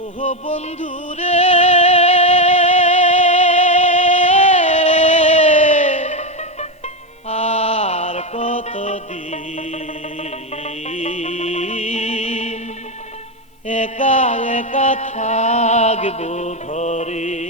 ওহো বন্ধুরে আর কত একা একা থাকব ঘরে।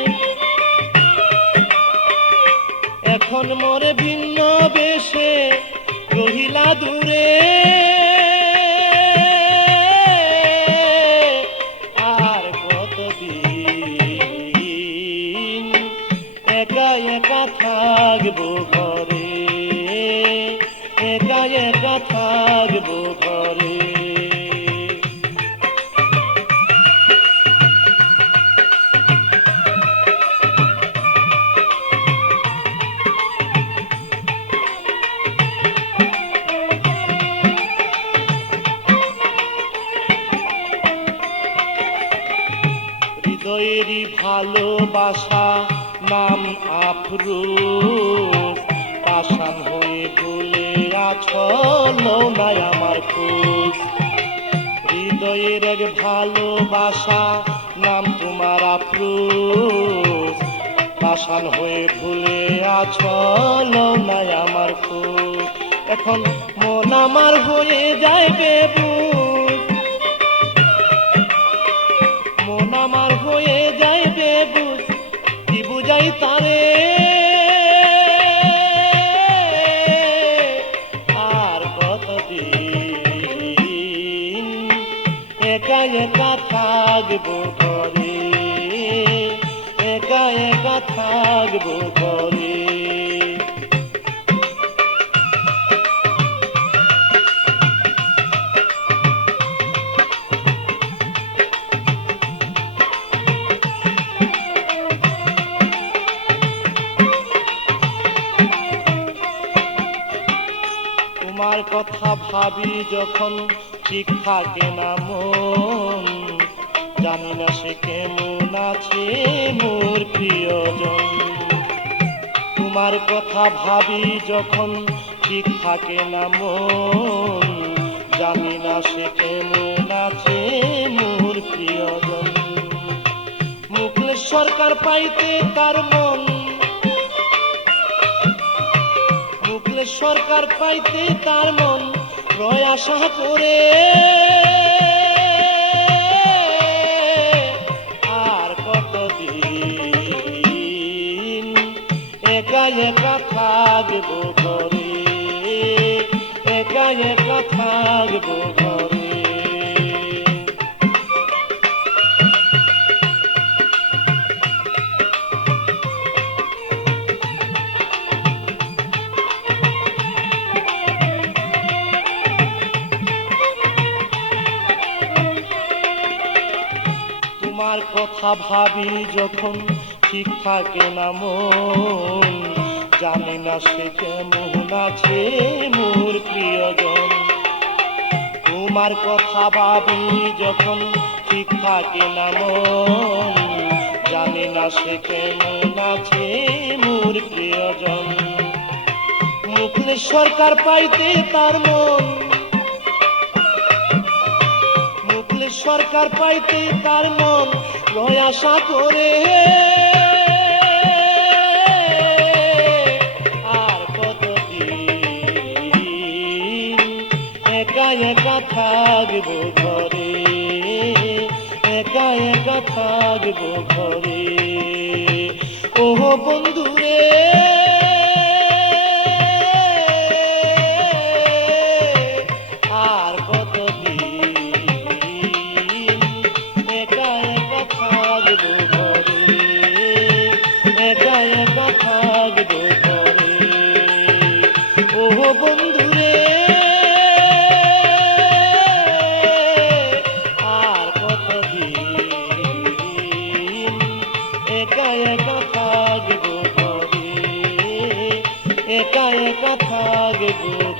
এখন মোরে ভিন্ন বেশে রহিলা দূরে। আর কতদিন একা একা থাকব ঘরে? একা একা থাকব ঘরে। হৃদয়েরই ভালোবাসা, নাম আফরোজ। পাশান হয়ে ভুলে আছল নাই আমার খোঁজ। হৃদয়ের এক ভালোবাসা, নাম তোমার আফরোজ। পাশান হয়ে ভুলে আছল নাই আমার খোঁজ। এখন মন আমার হয়ে যায় বেবুজ। একা একা থাকব ঘরে? একা একা থাকব ঘরে? কথা ভাবি যখন ঠিক থাকে না মন। জানি না সে কেমন আছে মোর প্রিয়জন। তোমার কথা ভাবি যখন ঠিক থাকে না মন। জানি না সে কেমন আছে মোর প্রিয়জন। মুখলে সরকার পাইতে তার মন সরকার পাইতে তার মন রয় আশা করে। আর কতদিন একা একা থাকব ঘরে? একা একা থাকব তোমার কথা ভাবি যখন ঠিক থাকে না মন। জানি না সে কেমন আছে মোর প্রিয়জন। তোমার কথা ভাবি যখন ঠিক থাকে না মন। জানি না সে কেমন আছে মোর প্রিয়জন। মুখলে সরকার পাইতে তার মন। সরকার পাইতে তার মন লয় আশা করে। আর কতদিন একা একা থাকব ঘরে? একা একা থাকব ঘরে? ও বন্ধুরে একা থাকব ঘরে একা একা থাকব